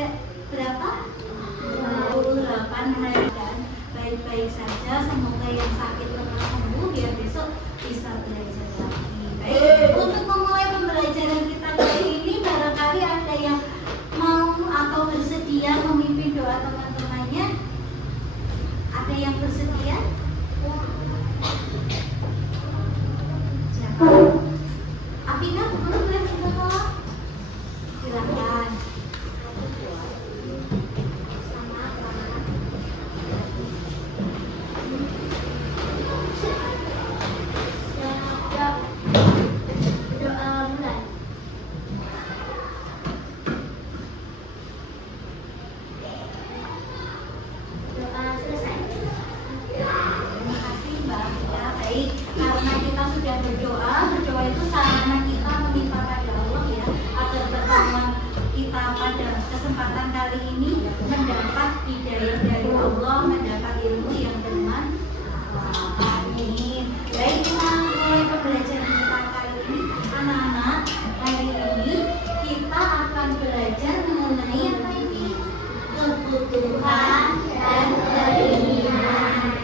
ada berapa? 28 hari kan. Baik-baik saja, semoga yang sakit lekas sembuh biar besok bisa belajar lagi. Baik, untuk memulai pembelajaran kita kali ini barangkali ada yang mau atau bersedia memimpin doa teman-temannya? Ada yang bersedia? Siapa? Afina, boleh minta tolong? Silakan. Berdoa itu sarana kita meminta pada Allah ya, agar pertemuan kita pada kesempatan kali ini mendapat hidayah dari Allah, mendapat ilmu yang bermanfaat. Amin. Baik, kita mulai pembelajaran kita kali ini. Anak-anak, hari ini kita akan belajar mengenai apa ini? Kebutuhan dan keinginan.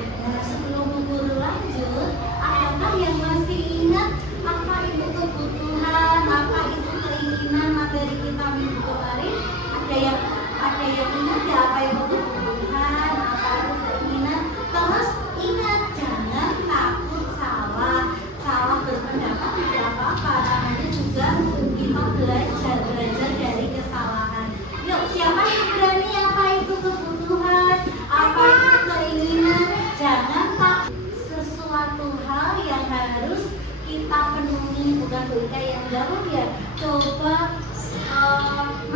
Sebelum guru lanjut, apakah yang masih ingat apa itu kebutuhan, apa itu keinginan materi kita minggu kemarin? Ada yang ingat nggak apa itu kebutuhan, apa itu keinginan? Terus ingat, jangan takut salah berpendapat tidak apa-apa, namanya juga kita belajar dari kesalahan. Yuk, siapa yang berani apa itu kebutuhan, apa itu keinginan? Jangan takut sesuatu hal yang harus kita penuhi, bukan kayak yang jawab ya. Coba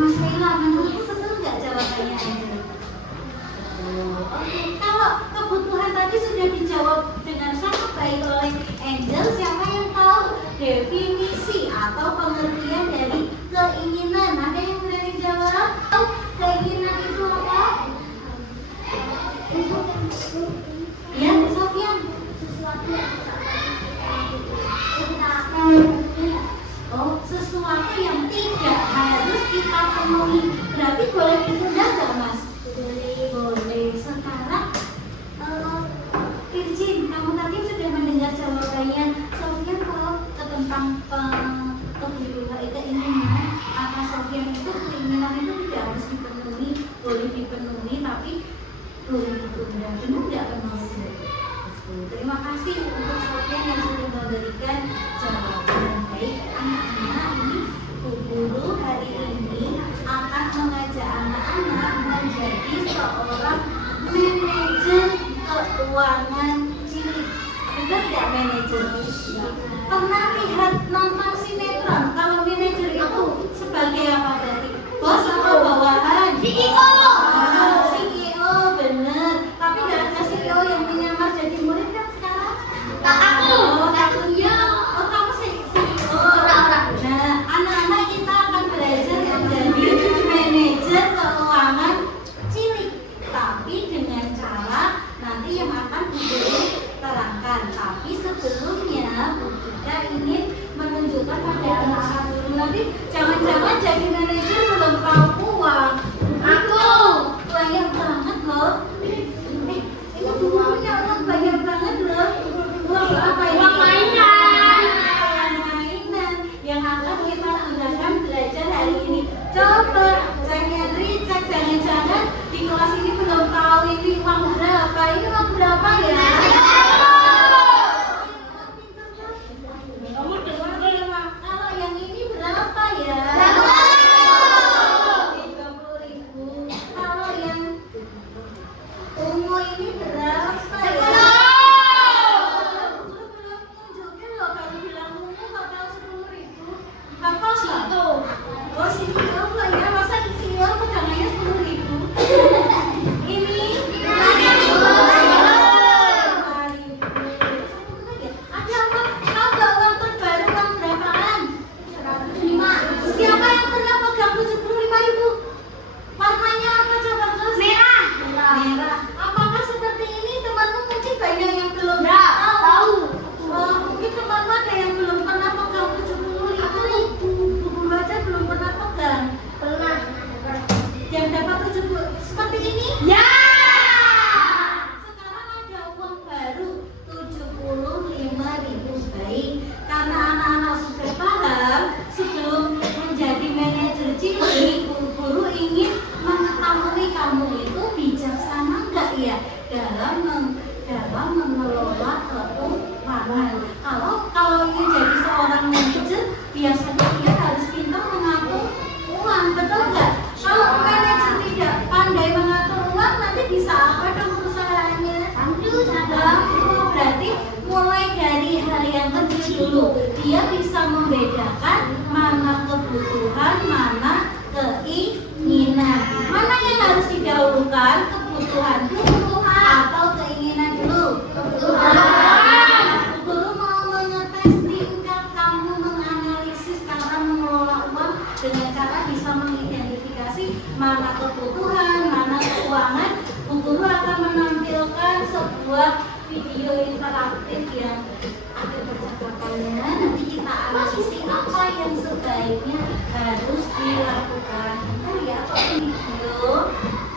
Mas Lila, menurutku betul nggak jawabannya Angel? Oke, kalau kebutuhan tadi sudah dijawab dengan sangat baik oleh Angel, siapa yang tahu definisi atau pengertian dari keinginan? Ada yang berani jawab? Keinginan itu apa? Ya, Sofian. Sesuatu yang sesuatu yang tidak harus kita penuhi. Berarti boleh ditunda nggak, Mas? Boleh. Sekarang Virgin, kamu tadi sudah mendengar jawabannya Sofian kalau tentang kebutuhan keinginan. Apa Sofian itu keinginan itu tidak harus dipenuhi, boleh dipenuhi tapi boleh ditunda. Benar nggak menurutmu? Terima kasih untuk Sofian yang sudah memberikan jawaban. Baik, anak-anak, ini Bu Guru hari ini akan mengajak anak-anak menjadi seorang manajer keuangan cilik. Benar nggak manajer? Pernah lihat nonton sinetron? Kalau manajer itu sebagai apa berarti? Bos atau bawahan? CEO. CEO, bener. Tapi nggak ada CEO yang menyamar jadi murid kan sekarang? Aku ya. Oh, kamu CEO. Nah, anak-anak kita akan belajar menjadi manajer keuangan cilik, tapi dengan cara nanti yang akan Bu Guru terangkan. Tapi sebelumnya Bu Gita ingin menunjukkan dia bisa membedakan mana kebutuhan, mana keinginan. Mana yang harus didahulukan, kebutuhan dulu atau keinginan dulu? Kebutuhan. Guru mau mengetes tingkat kamu menganalisis cara mengelola uang dengan cara bisa mengidentifikasi mana kebutuhan, mana keuangan. Guru akan menampilkan sebuah video interaktif yang ada percakapannya. Nanti kita analisis apa yang sebaiknya harus dilakukan. Bentar ya, pakai video.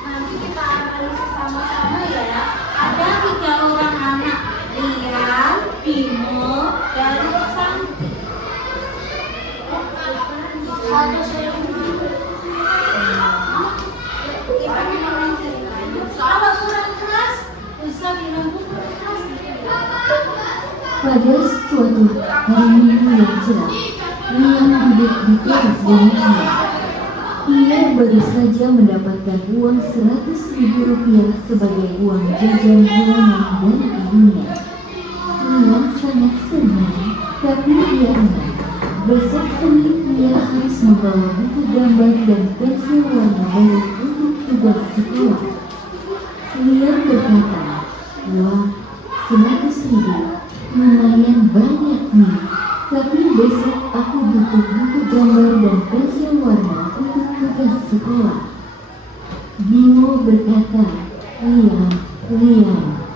Nanti kita analisis sama-sama ya. Ada 3 orang anak, Rian, Bimo, dan Santi. Kita memang ceritanya. Kalau kurang keras, bisa bilang kurang keras. Pada suatu hari Minggu yang cerah, Liam duduk di teras rumahnya. Ia baru saja mendapatkan uang 100.000 rupiah sebagai uang jajan bulanan dari ibunya. Liam sangat senang, tapi dia ingat besok Senin ia harus membawa buku gambar dan pensil warna baru untuk tugas sekolah. Liam berkata, "Wah, 100.000. Lumayan banyak nih, tapi besok aku butuh buku gambar dan pensil warna untuk tugas sekolah." Bimo berkata, Liam,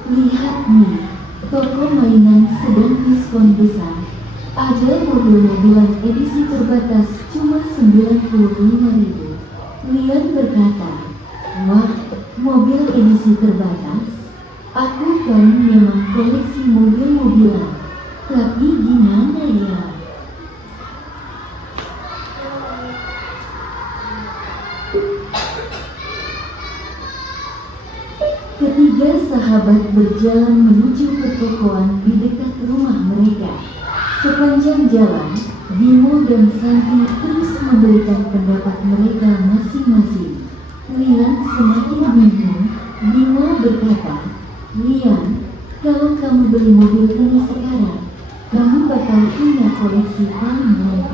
lihat nih, toko mainan sedang diskon besar. Ada mobil-mobilan edisi terbatas cuma 95.000. Liam berkata, "Wah, mobil edisi terbatas? Aku kan memang koleksi mobil-mobilan, tapi gimana ya?" Ketiga sahabat berjalan menuju pertokoan di dekat rumah mereka. Sepanjang jalan, Bimo dan Santi terus memberikan pendapat mereka masing-masing. Lian semakin bingung. Bimo berkata, "Lian, kalau kamu beli mobil ini sekarang, kamu bakal punya koleksi paling banyak.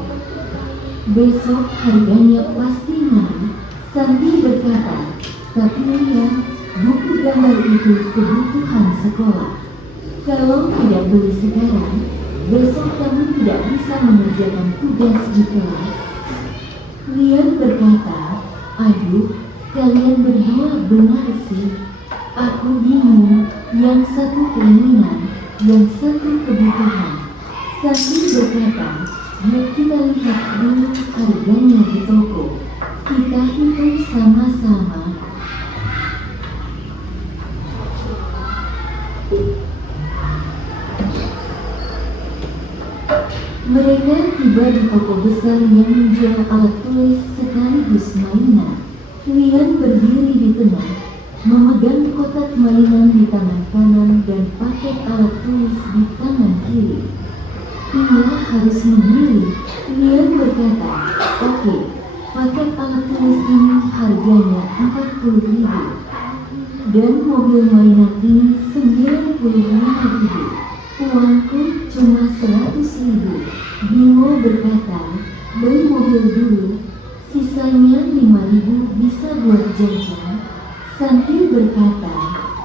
Besok harganya pasti naik." Santi berkata, "Tapi Lian, buku gambar itu kebutuhan sekolah. Kalau tidak beli sekarang, besok kamu tidak bisa mengerjakan tugas di kelas." Lian berkata, "Aduh, kalian berdua benar sih. Aku bingung, yang satu keinginan, yang satu kebutuhan." Santi berkata, "Yuk kita lihat dulu harganya di toko. Kita hitung sama-sama." Mereka tiba di toko besar yang menjual alat tulis sekaligus mainan. Lian berdiri di tengah, memegang kotak mainan di tangan kanan dan paket alat tulis di tangan kiri. Ia harus memilih. Lian berkata, "Oke, paket alat tulis ini harganya 40.000. Dan mobil mainan ini 95.000. Uangku cuma 100.000. Bimo berkata, "Beli mobil dulu, sisanya 5.000 bisa buat jajan." Santi berkata,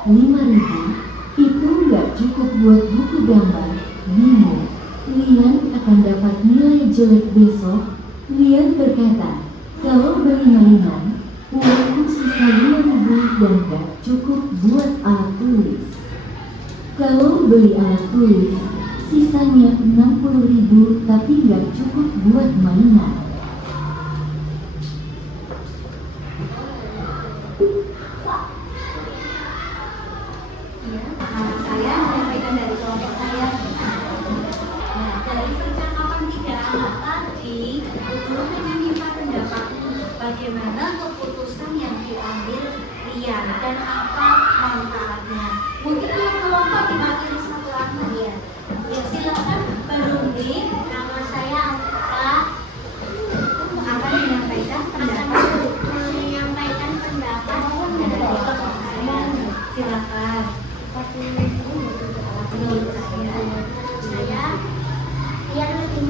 5.000 itu nggak cukup buat buku gambar. Bimo, Lian akan dapat nilai jelek besok. Lian berkata, "Kalau beli mainan, uangku sisa 5.000 dan nggak cukup buat alat tulis. Kalau beli alat tulis, sisanya 60.000 tapi nggak cukup buat mainan." Nama saya menyampaikan dari kelompok saya. Nah, dari percakapan 3 anak tadi, guru meminta pendapat bagaimana keputusan yang diambil Rian dan apa manfaatnya. Mungkin kelompok diwakili satu anak ya. Ya silakan Barunggi. Nama saya Alfa. Akan menyampaikan pendapat dari kelompok saya. Silakan. Menurut saya yang lebih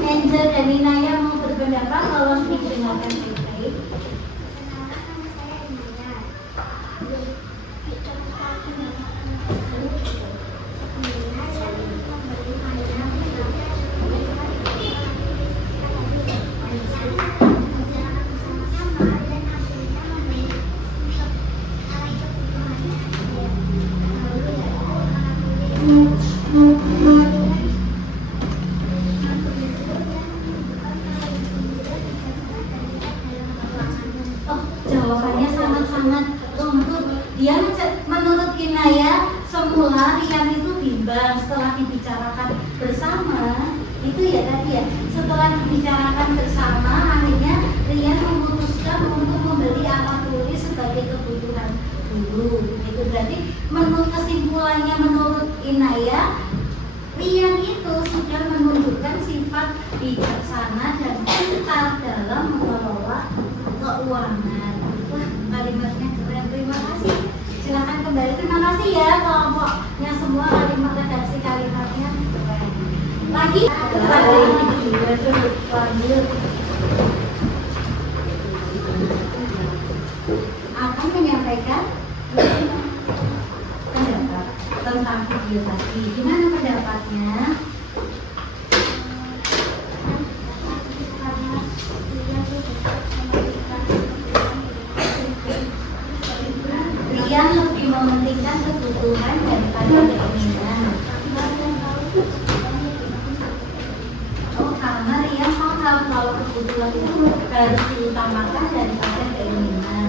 Angel dan Inaya mau berpendapat, tolong didengarkan baik-baik. Oh, jawabannya sangat-sangat lembut. Dia menurut Inaya, semula Rian itu bimbang setelah dibicarakan bersama. Itu ya tadi ya. Setelah dibicarakan bersama, akhirnya Rian memutuskan untuk membeli alat tulis sebagai kebutuhan guru. Itu berarti menurut kesimpulannya menurut Inaya, Rian itu sudah menunjukkan sifat bijaksana dan pintar dalam mengelola keuangan. Wah, kalimatnya keren. Terima kasih. Silakan kembali. Terima kasih ya kelompoknya semua, kalimat redaksi kalimatnya keren. Lagi lanjut. Akan menyampaikan pendapat tentang video tadi. Gimana pendapatnya? Rian lebih mementingkan kebutuhan daripada keinginan. Oh, karena Rian paham kalau kebutuhan itu harus diutamakan daripada keinginan.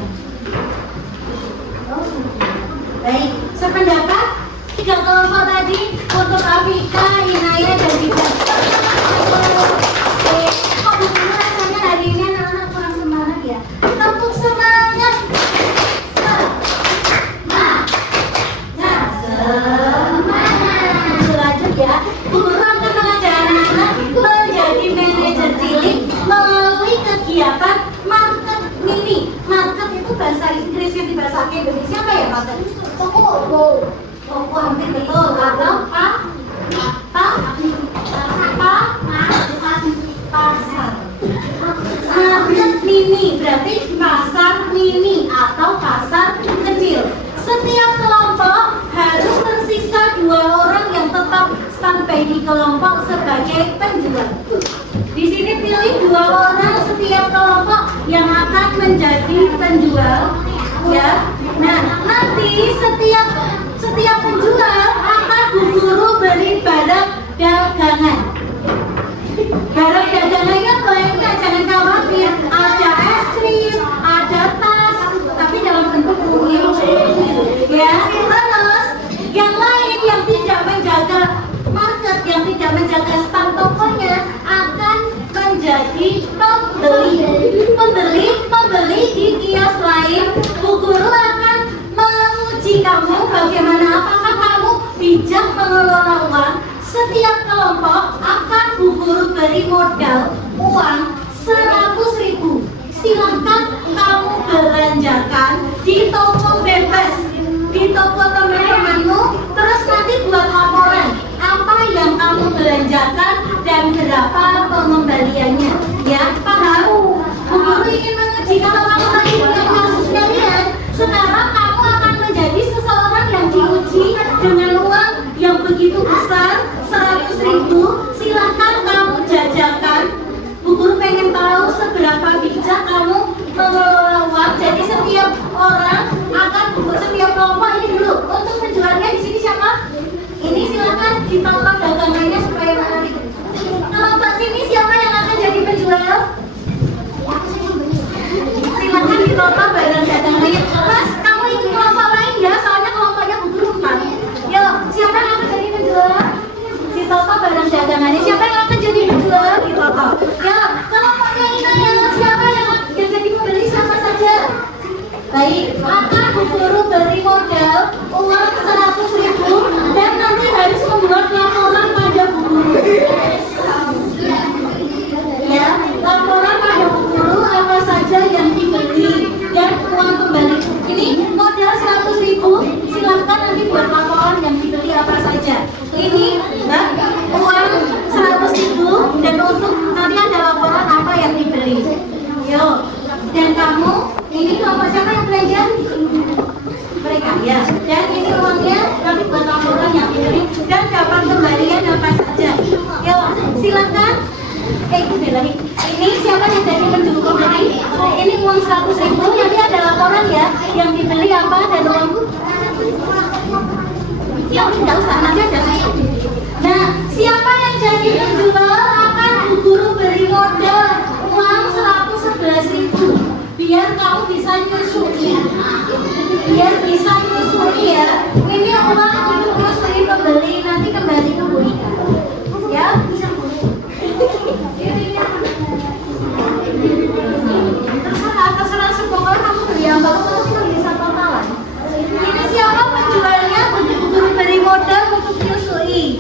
Oh, baik, sependapat tiga kelompok tadi untuk Afika, Inaya, dan Bida. Kok begini rasanya hari ini anak-anak kurang semangat ya? Tepuk semangat. Selanjut ya, guru akan mengajak anak-anak menjadi manajer cilik melalui kegiatan market mini. Market itu bahasa Inggris, yang dibahasa ke Indonesia apa ya market? Toko hampir betul. Atau pasar. Market mini berarti pasar mini atau pasar kecil. Setiap kelompok harus tersisa 2 orang yang tetap standby di kelompok sebagai penjual. Di sini pilih 2 orang setiap kelompok yang akan menjadi penjual, ya. Nah, nanti setiap penjual akan Bu Guru beri barang dagangan. Barang dagangannya banyak, jangan khawatir. Ada es krim, ada tas, tapi dalam bentuk mungil, ya. Terus yang lain yang tidak menjaga market, yang tidak menjaga stand tokonya akan menjadi pembeli di kios lain. Bu Guru akan menguji kamu bagaimana, apakah kamu bijak mengelola uang. Setiap kelompok akan Bu Guru beri modal uang 100.000. Silahkan kamu belanjakan di toko bebas, di toko teman-temanmu. Terus nanti buat laporan apa yang kamu belanjakan dan berapa pengembaliannya. Ya, paham? Bu Guru ingin menguji kalau kamu lagi punya kasusnya Rian. Sekarang kamu akan menjadi seseorang yang diuji dengan uang yang begitu besar, 100.000. Silahkan kamu jajakan. Bu Guru pengen tahu seberapa bijak kamu mengelola uang. Jadi setiap orang akan, setiap kelompok ini dulu. Untuk penjualnya di sini siapa? Ini silahkan ditonton dagangannya supaya menarik. Kelompok sini siapa yang akan jadi Ibu bilang, ini siapa yang jadi penjuru pembeli? Ini uang 100.000, nanti ada laporan ya. Yang dibeli apa dan uang yang tidak usah, nanti ada susu. Nah, siapa yang jadi penjual akan Bu Guru beri modal uang 111.000 biar kamu bisa nyusui. Biar bisa nyusui ya. Ini uang untuk nyusui pembeli, nanti kembali ke Bu Ika. Ya, bisa Bu. Terserah sepokoknya kamu beli apa terus beli satu talan. Ini siapa penjualnya? Betul-betul beri modal untuk nyusui.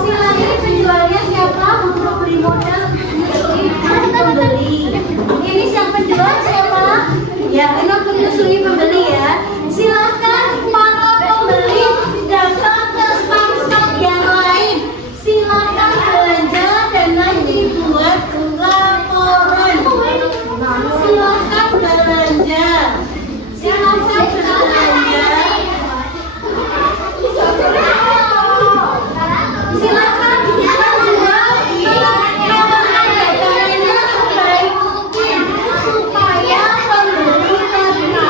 Silakan ini penjualnya siapa? Untuk beri modal untuk nyusui pembeli. Ini siapa penjual siapa? Ya, ini untuk nyusui pembeli ya. Silakan para pembeli datang ke stand yang lain. Silakan belanja dan nanti buat laporan. Silakan belanja. Silakan belanja. Silakan kita jual laporan dagangannya sebaik mungkin supaya pembeli tertarik.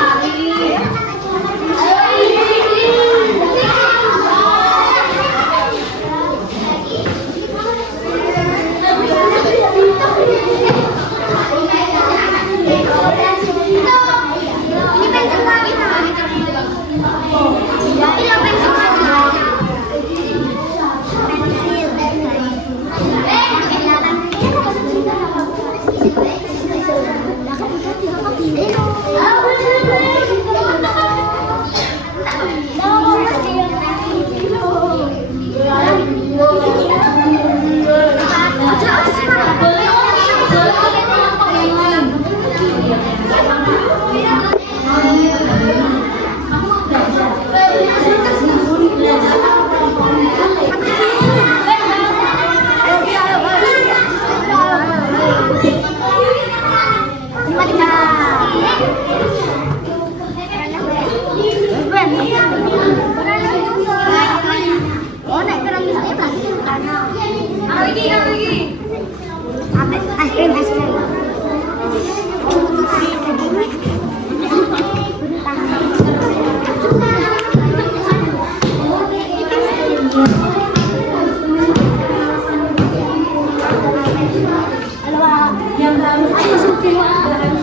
Yang harus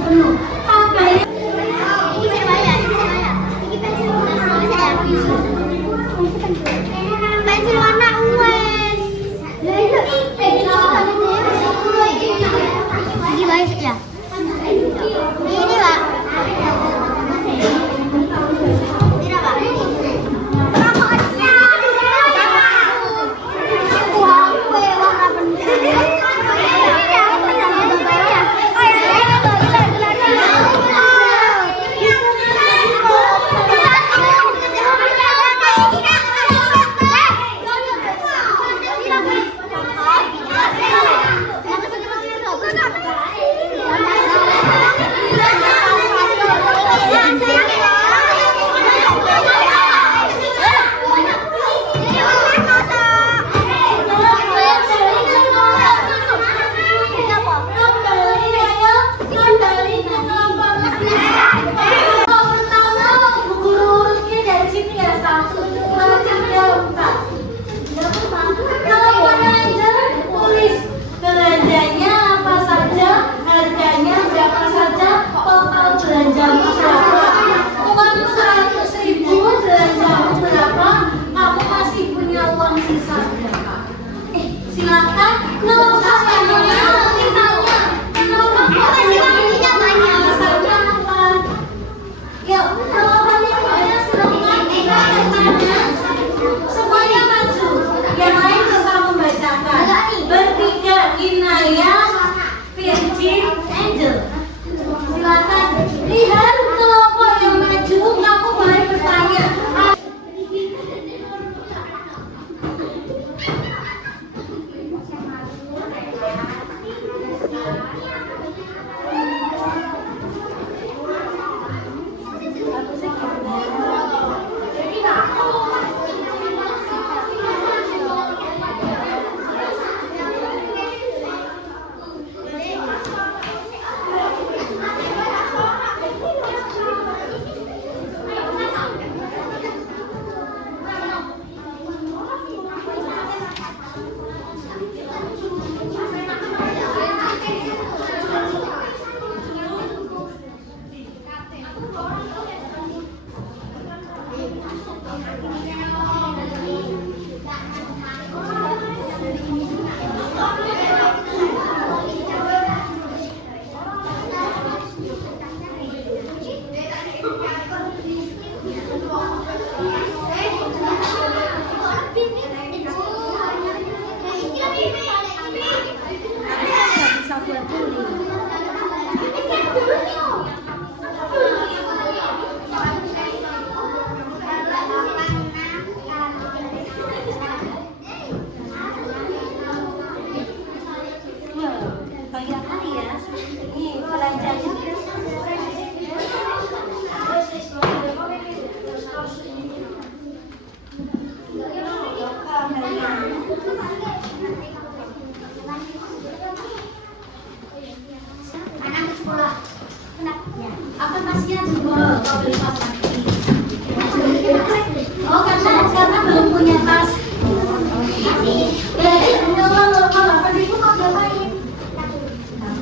penuh. Apa ya? Pensil warna ungu. Ini banyak ya. Ini Pak. Ini Pak. Warna jebol, kau beli tas lagi. Oh, karena belum punya tas. Kalau 8.000 mau diapain?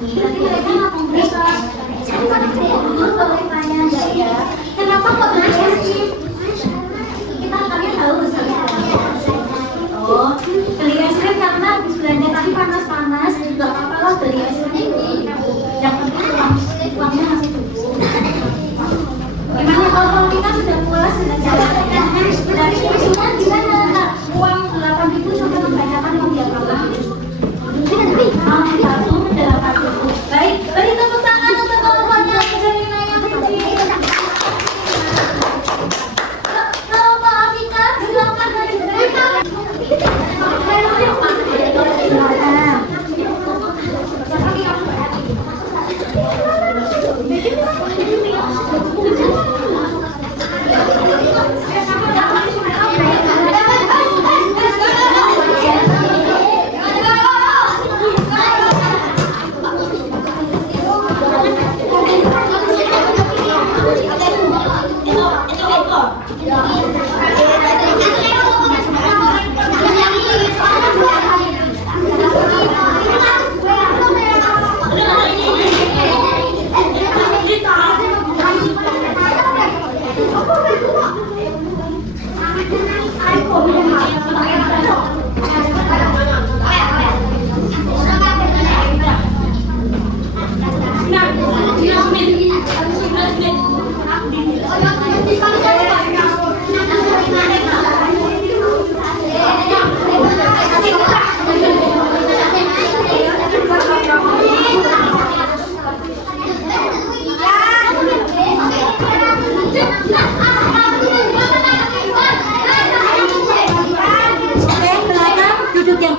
Berarti mereka nggak mau beli tas. Boleh tanya nggak ya? Kenapa kok beli es krim? Kalian tahu misalnya? Oh, beli es krim karena habis belanja tadi panas-panas, nggak apa-apa lah beli es krim ini. Yang penting uangnya masih cukup. Gimana kalau kita sudah puas sudah jalan? Dari sini gimana? Uang 8.000 sampai membayarkan uang dia berapa? Satu 8.000. Baik, beri tepuk tangan untuk kawan-kawannya dari yang kecil. Kalau Pak Afika silakan dari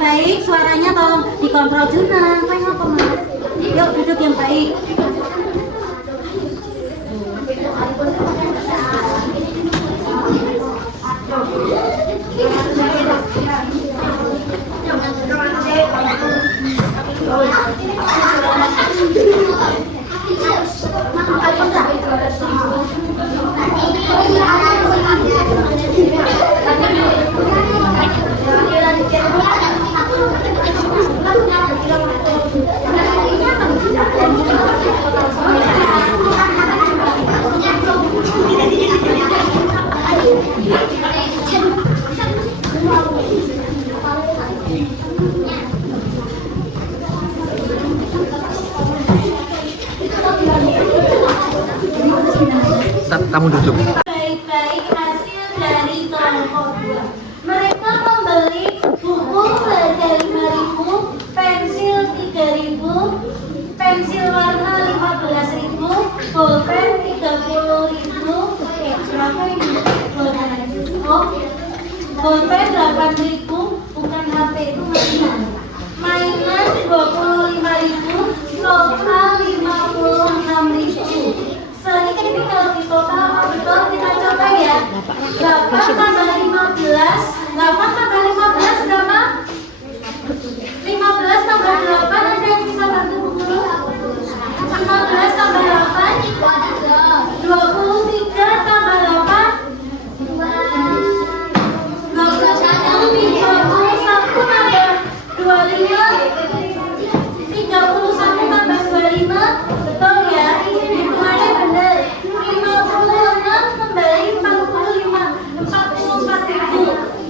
baik, suaranya tolong dikontrol juga. Yuk duduk yang baik. Kamu duduk. Baik-baik hasil dari toko 2. Mereka membeli buku harga 5.000, pensil 3.000, pensil warna 15.000, pulpen 30.000. Berapa ini? Oh, pulpen 8.000, bukan HP itu mainan. Mainan 25.000, total 56.000. Sedikit kalau di total betul kita coba ya. 8 tambah 15, 8 tambah 15 berapa? 15 tambah 8 ada yang bisa bantu dulu? 15 tambah 8 23 tambah 8 21 tambah 25 31 tambah 25. Betul ya? Hitungannya benar. 56 kembali 44.000.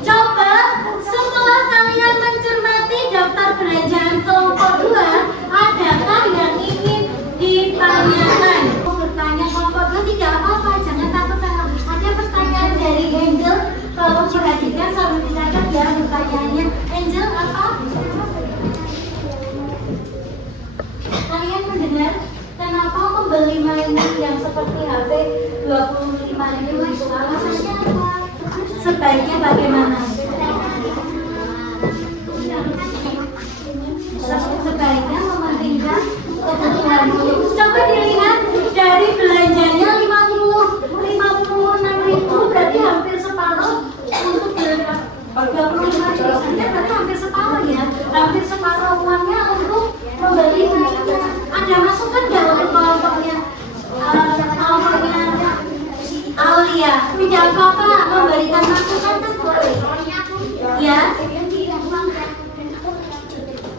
Coba setelah kalian mencermati daftar belanjaan kelompok 2, adakah yang ingin ditanyakan? Bertanya kelompok 2 tidak apa-apa, jangan takut. Ada pertanyaan dari Angel, tolong perhatikan sambil dicatat ya pertanyaannya. Angel apa? Kalian mendengar? Kenapa membeli mainan yang seperti HP 25.000 itu? Alasannya apa? Sebaiknya bagaimana? Sebaiknya mementingkan kebutuhan. Coba dilihat dari belanjanya 56.000, berarti hampir separuh untuk 25.000 berarti hampir separuh ya. Hampir separuh uangnya untuk membeli mainan. Ada masukan nggak untuk kelompoknya tidak apa-apa memberikan masukan kan boleh. Ya.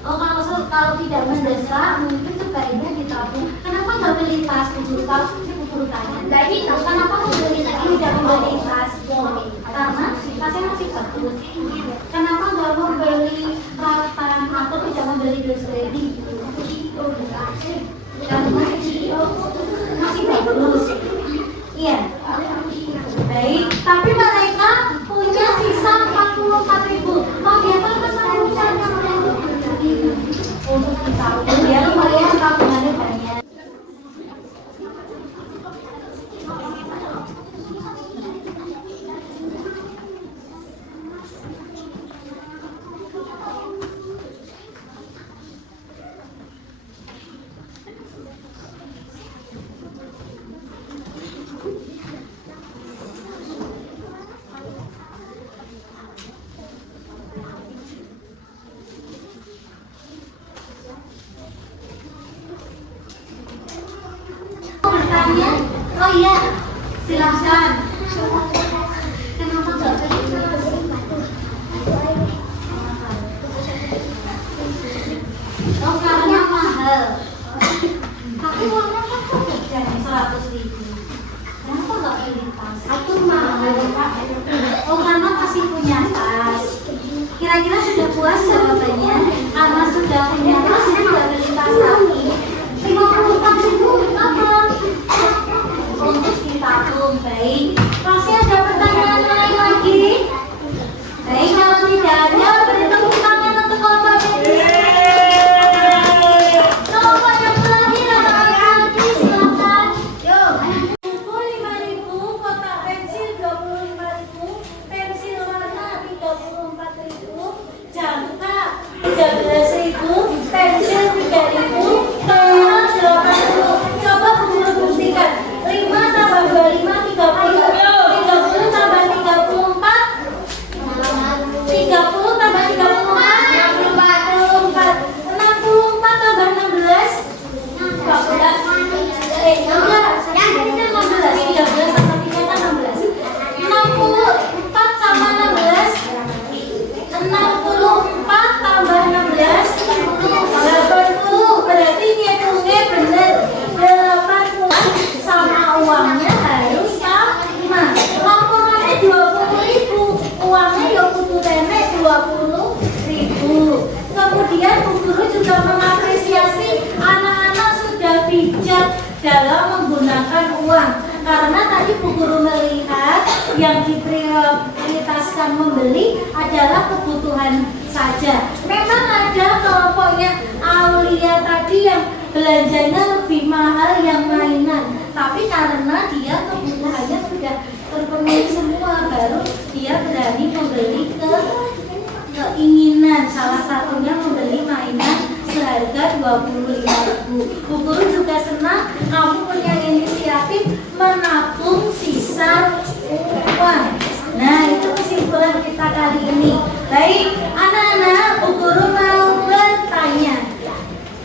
Oh, kalau tidak mendesak mungkin sebaiknya ditabung. Kenapa nggak beli tas dulu? Kalau guru tanya. Kenapa tidak membeli tas? Karena tasnya masih bagus. Kenapa nggak membeli peralatan atau tidak membeli dress ready? Karena masih bagus. Iya. Baik, tapi mereka punya sisa 44.000. Mau diapakan sama misalnya untuk ditabung ya, lumayan tabungannya banyak. Bertanya, oh iya, silahkan. Kenapa nggak beli? Oh, karena mahal. Tapi uangnya kan udah 100.000. Kenapa nggak beli tas? Itu mahal. Oh, karena masih punya tas. Kira-kira sudah puas jawabannya? Karena sudah punya tas, nggak beli tas lagi. 54.000 apa? Untuk ditabung. Baik. Masih ada pertanyaan lain lagi? Baik, kalau tidak ada, beri tepuk tangan untuk kelompok ini. Kelompok yang terakhir lagi, silakan. Yuk. 25.000, kotak pensil 25.000, pensil warna 34.000, jangka 13.000, pensil 3.000, total 80. Coba guru buktikan. 5 tambah 25 30. 30 tambah 34. 30 tambah 34. 64. 64 tambah 16. 14. Enggak. Ini 16. 13 tambah 3 kan 16. 64 sama 16. 64 tambah 16. 80. Berarti ngitungnya bener. 80 sama uangnya harus sama. Laporannya 20.000. Uangnya ya kudu tenek 20.000. Kemudian Bu Guru juga mengapresiasi anak-anak sudah bijak dalam menggunakan uang. Karena tadi Bu Guru melihat yang diprioritaskan membeli adalah kebutuhan saja. Memang ada kelompoknya Aulia tadi yang belanjanya lebih mahal yang mainan. Tapi karena dia kebutuhannya sudah terpenuhi semua, baru dia berani membeli keinginan. Salah satunya membeli mainan seharga 25.000. Bu Guru juga senang kamu punya inisiatif menabung sisa uang. Nah, itu kesimpulan kita kali ini. Baik, anak-anak, Bu Guru mau bertanya.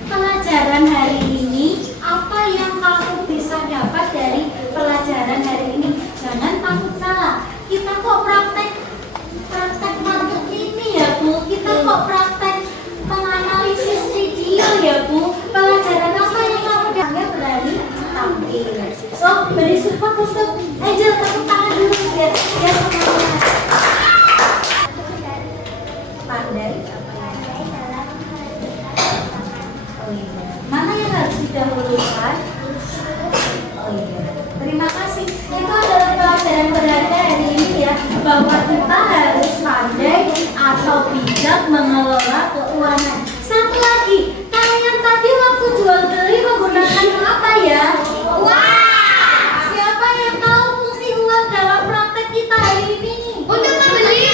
Pelajaran hari ini, apa yang kamu bisa dapat dari pelajaran hari ini? Jangan takut salah. Kita kok praktek mantuk ini ya Bu. Kita kok praktek menganalisis video ya Bu. Pelajaran apa yang kamu dapat? Berani tampil. So, beri support untuk Angel, tepuk tangan dulu ya. Ya, semangat. Pandai. Oh iya. Mana yang harus didahulukan? Oh iya. Terima kasih. Itu adalah pelajaran berharga hari ini ya, bahwa kita harus pandai atau bijak mengelola keuangan. Satu lagi, kalian tadi waktu jual beli menggunakan apa ya? Wah! Siapa yang tahu fungsi uang dalam praktek kita hari ini? Untuk membeli.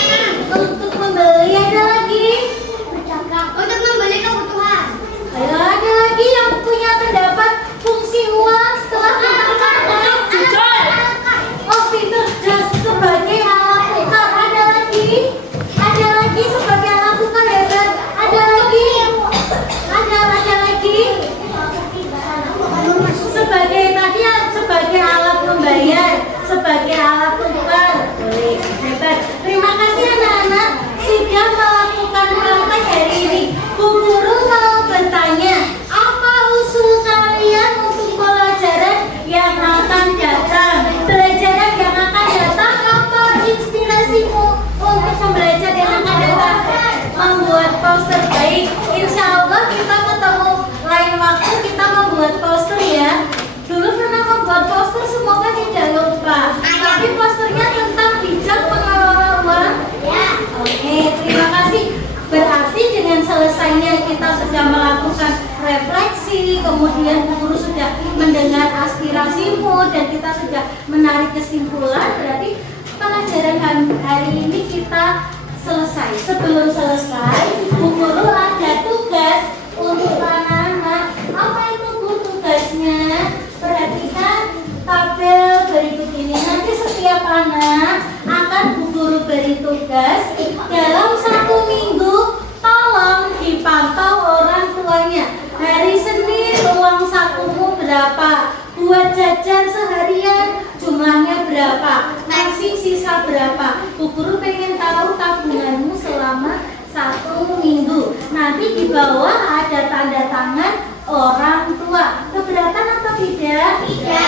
Untuk membeli, ada lagi? Untuk membeli kebutuhan. Ayo, ada lagi yang punya pendapat fungsi uang setelah kita pakai? Oh, pintar. Sebagai alat tukar. Ada lagi? Ada lagi sebagai alat tukar ya, Ada lagi? sudah melakukan refleksi, kemudian Bu Guru sudah mendengar aspirasimu dan kita sudah menarik kesimpulan, berarti pelajaran hari ini kita selesai. Sebelum selesai, Bu Guru ada tugas untuk anak-anak. Apa itu Bu tugasnya? Perhatikan tabel berikut ini. Nanti setiap anak akan Bu Guru beri tugas dalam 1 minggu. Tolong dipantau orang tuanya. Hari Senin uang sakumu berapa? Buat jajan seharian jumlahnya berapa? Nasi sisa berapa? Bu Guru pengen tahu tabunganmu selama 1 minggu. Nanti di bawah ada tanda tangan orang tua. Keberatan atau tidak? Tidak.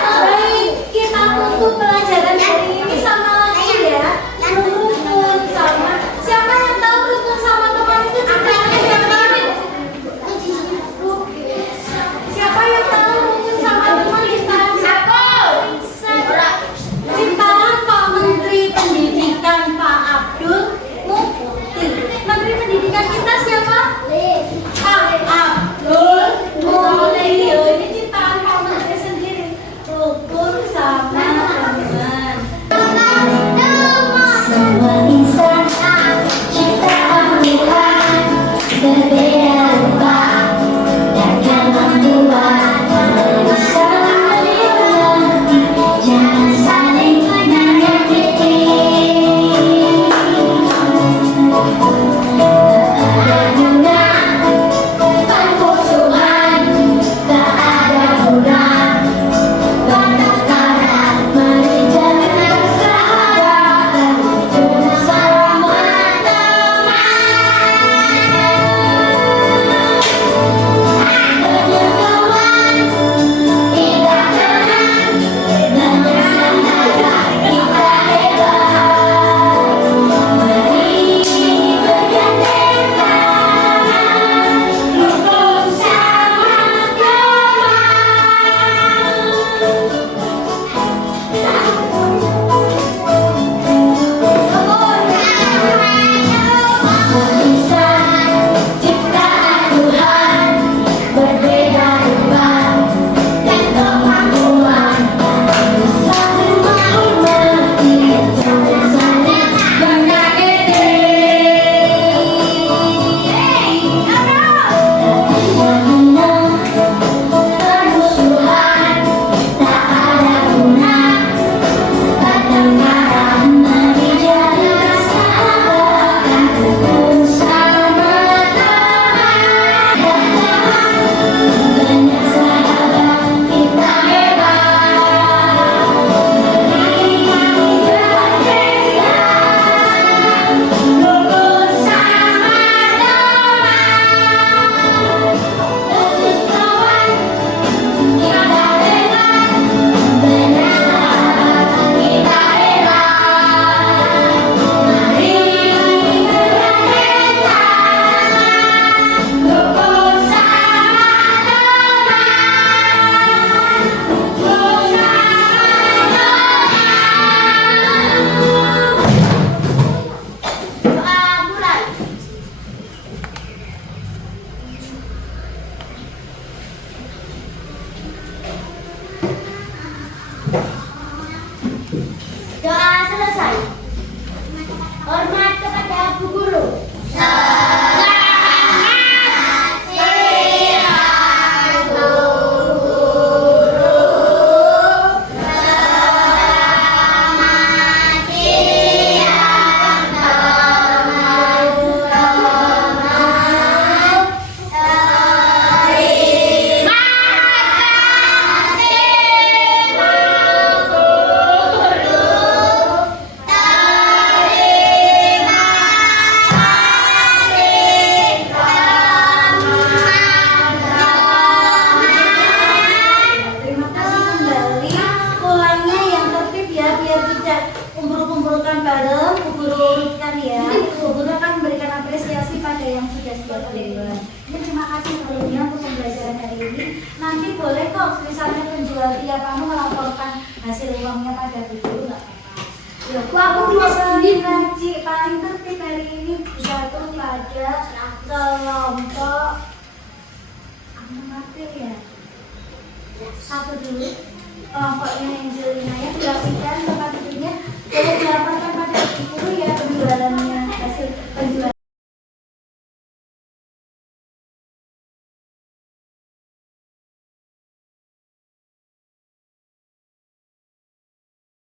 Baik, kita tunggu pelajaran hari ini sama lagi ya. Rukun sama. Siapa yang tahu rukun sama teman itu ciptaan siapa? Siapa yang tahu rukun sama teman ciptaan siapa? Ciptaan Pak Menteri Pendidikan Pak Abdul Mukti. Menteri Pendidikan kita siapa? Pak Abdul Mukti. Ini ciptaan Pak Menteri sendiri. Rukun sama teman. Semua insan ciptaan Tuhan berbeda rupa, takkan membuat manusia mengerti. Jangan saling menyakiti. Tak ada guna permusuhan, tak ada guna bertengkar. Mari jaga persahabatan untuk selama-lamanya. Berjauhan tidak tenang, menyesal kita hebat. Mari bergandengan, rukun sama insan ciptaan Tuhan berbeda rupa dan kemampuan saling menghormati, jangan saling menyakiti. Tak ada guna permusuhan, tak ada guna pertengkaran. Mari jaga persahabatan rukun sama teman. Banyak sahabat kita hebat. Mari bergandengan, rukun sama teman. Untuk kawan kita hebat. Banyak sahabat kita hebat. Mari bergandengan, rukun sama teman. Rukun sama teman. Doa mulai. Doa selesai. Hormat kepada Bu Guru. Selamat siang Bu Guru. Selamat siang teman-teman. Terima kasih Bu Guru. Terima kasih kembali. Pulangnya yang tertib ya, biar tidak kumpul-kumpulkan bareng. Bu Guru urutkan ya. Bu Guru akan memberikan apresiasi pada yang sudah siap duluan. Ini terima kasih sebelumnya untuk pembelajaran hari ini. Nanti boleh kok misalnya penjual tiap kamu melaporkan hasil uangnya pada Bu Guru, nggak apa-apa. Ya, aku paling tertib hari ini jatuh pada pada kelompok apa ya? Satu dulu. Kelompoknya Angelina ya, dilakukan tempat tidurnya boleh dilaporkan